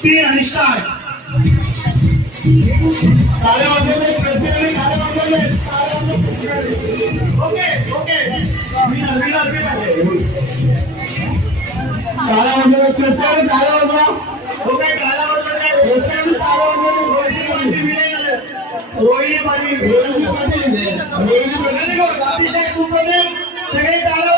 તીર નિશાન તારે વાંધો નહીં પ્રશ્ન નહીં તારે વાંધો ઓકે ઓકે વિના તારા ઓકે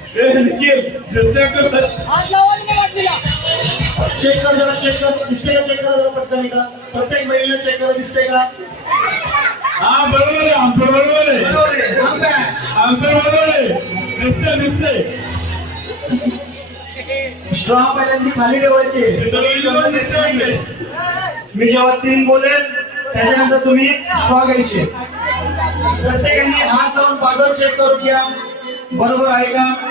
चेक कर जरा चेक कर दिसते चेक करा जरा पटका नाही प्रत्येक महिला चेक करा दिसते का हा बरोबर आहे बरोबर आहे आमचं बरोबर आहे दिसते दिसते सहा महिलांनी खाली ठेवायचे मी जेव्हा तीन बोलेल त्याच्यानंतर तुम्ही श्वा घ्यायचे प्रत्येकांनी हात लावून पाठवर चेक करू घ्या बरोबर आहे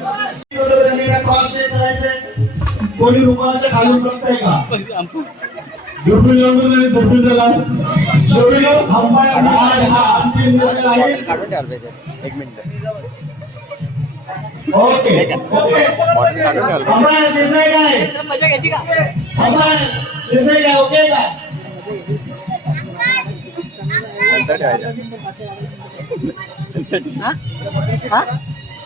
कोणी रुपयाचं खाली उतरतंय का दुर्बिण लागू नाही दुर्बिण झाला शेवटी हंपाय आणि काय हा अंतिम निर्णय आहे एक मिनिट दे। ओके ओके हंपाय निर्णय काय मजा घ्यायची का हंपाय निर्णय काय ओके का हाँ हाँ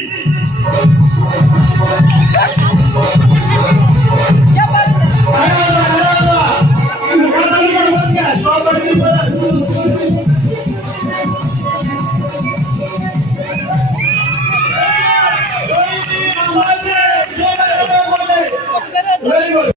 Thank you.